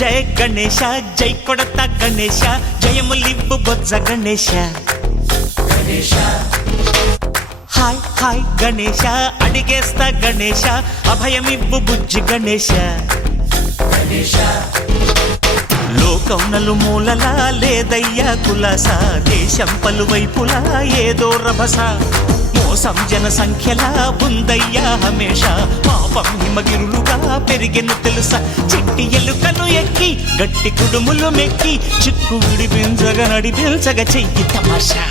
జయ గణేశ జై కొడత గణేశ జయములివ్వు బొజ్జ Ganesha hi hi Ganesha అడిగేస్తా Ganesha అభయమివ్వు బుజ్జి గణేశ లోకం నలుమూలలా లేదయ్యా కులాస దేశం పలువైపులా ఏదో రభస మోసం జన సంఖ్యలా ఉందయ్యా హమేష పాపం హిమగిరులుగా పెరిగెను తెలుసా చిట్టి ఎలుకను ఎక్కి గట్టి కుడుములు మెక్కి చిక్కు విడిపించగా నడిపించగా చెయ్యి తమాషా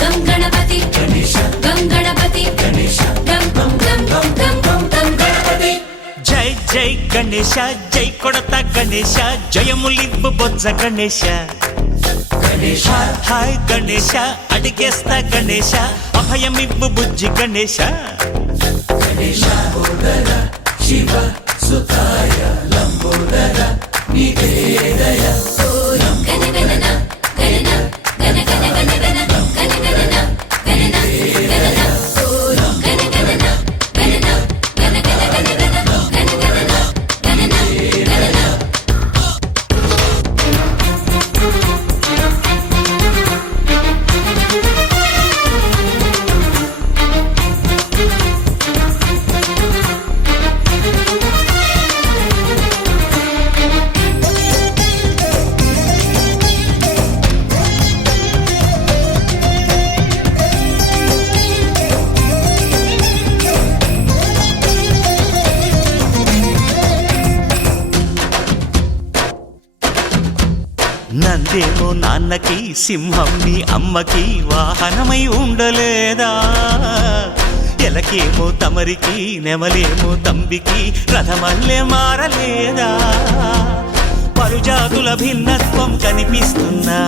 గం గణపతి గం గణపతి గం గం గం గం గం గం గణపతి జై జై గణేశ జై కొడత గణేశ జయములివ్వు బొజ్జ గణేశ హాయ్ గణేశ అడిగేస్తా గణేశ అభయమివ్వు బుజ్జి గణేశ శివ సుతాయ లంబోదర నివేదయ గణ గణన గణన గణ గణ గణ గణ గణ గణన గణన గణన గణ గణన గణన గణ గణ గణ గణ గణ గణన గణన గణన నందేమో నాన్నకి సింహం నీ అమ్మకి వాహనమై ఉండలేదా ఎలకేమో తమరికి నెమలేమో తంబికి రథమల్లే మారలేదా పలుజాతుల భిన్నత్వం కనిపిస్తున్నా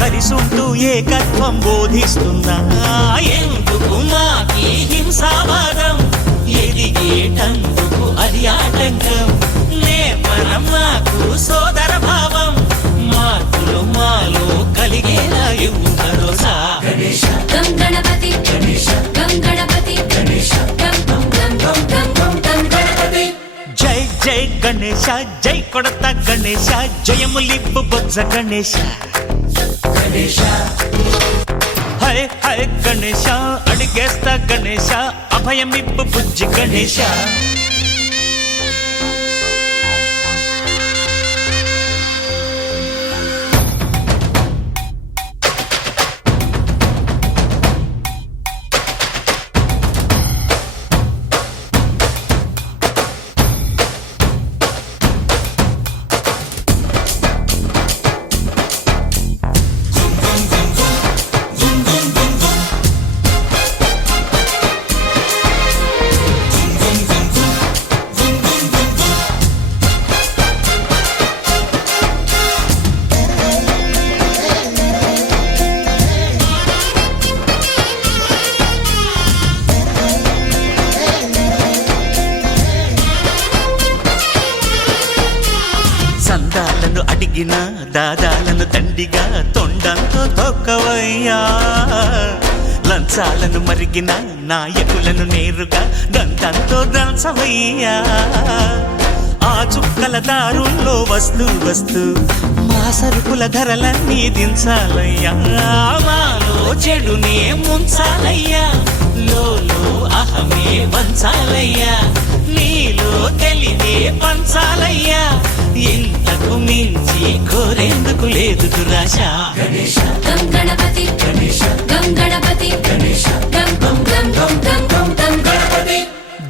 కలిసుంటూ ఏకత్వం బోధిస్తున్నా ఎందుకు మాకి హింసావాదం ఎదిగేటందుకు అది ఆటంకం నేపరం మాకు సోదర భావం మార్పులు మాలో కలిగేలా ఇవ్వు భరోసా గం గణపతి గం గణపతి గం గం గం గం గం గం గం గణపతి జై జై గణేశ జై కొడత గణేశ జయములివ్వు బొజ్జ గణేశ హై హై గణేశ అడిగేస్తా గణేశ అభయమివ్వు బుజ్జి గణేశ సందాలను అడిగిన దాదాలను దండిగా తొండంతో తొక్కవయ్యా లంచాలను మరిగిన నాయకులను నేరుగా దంతంతో దంచవయ్యా ఆ చుక్కల దారుల్లో వస్తూ వస్తూ మా సరుకుల ధరలన్నీ దించాలయ్యా మాలో చెడునే ముంచాలయ్యా లోలో అహమే వంచాలయ్యా నీలో తెలివే పంచాలయ్యా ఇంతకు మించి కోరేందుకు లేదు దురాశ గం గణపతి గం గణపతి గం గం గం గం గం గం గం గణపతి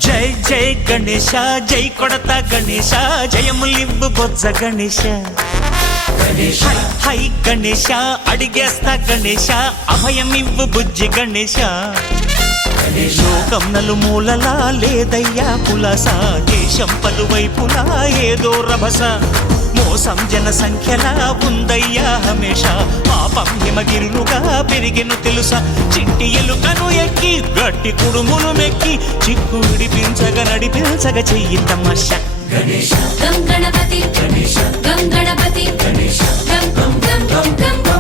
జై జై గణేశ జై కొడత గణేశ జయములివ్వు బొజ్జ గణేశ హై హై గణేశ అడిగేస్తా గణేశ అభయమివ్వు బుజ్జి గణేశ లోకం నలుమూలలా లేదయ్యా కులాస దేశం పలువైపులా ఏదో రభస మోసం జన సంఖ్యలా ఉందయ్యా హమేష పాపం హిమగిరులుగా పెరిగెను తెలుసా చిట్టి ఎలుకను ఎక్కి గట్టి కుడుములు మెక్కి చిక్కు విడిపించగా నడిపించగా చెయ్యి తమాషా గం గణపతి గం గణపతి గం గం గం గం గం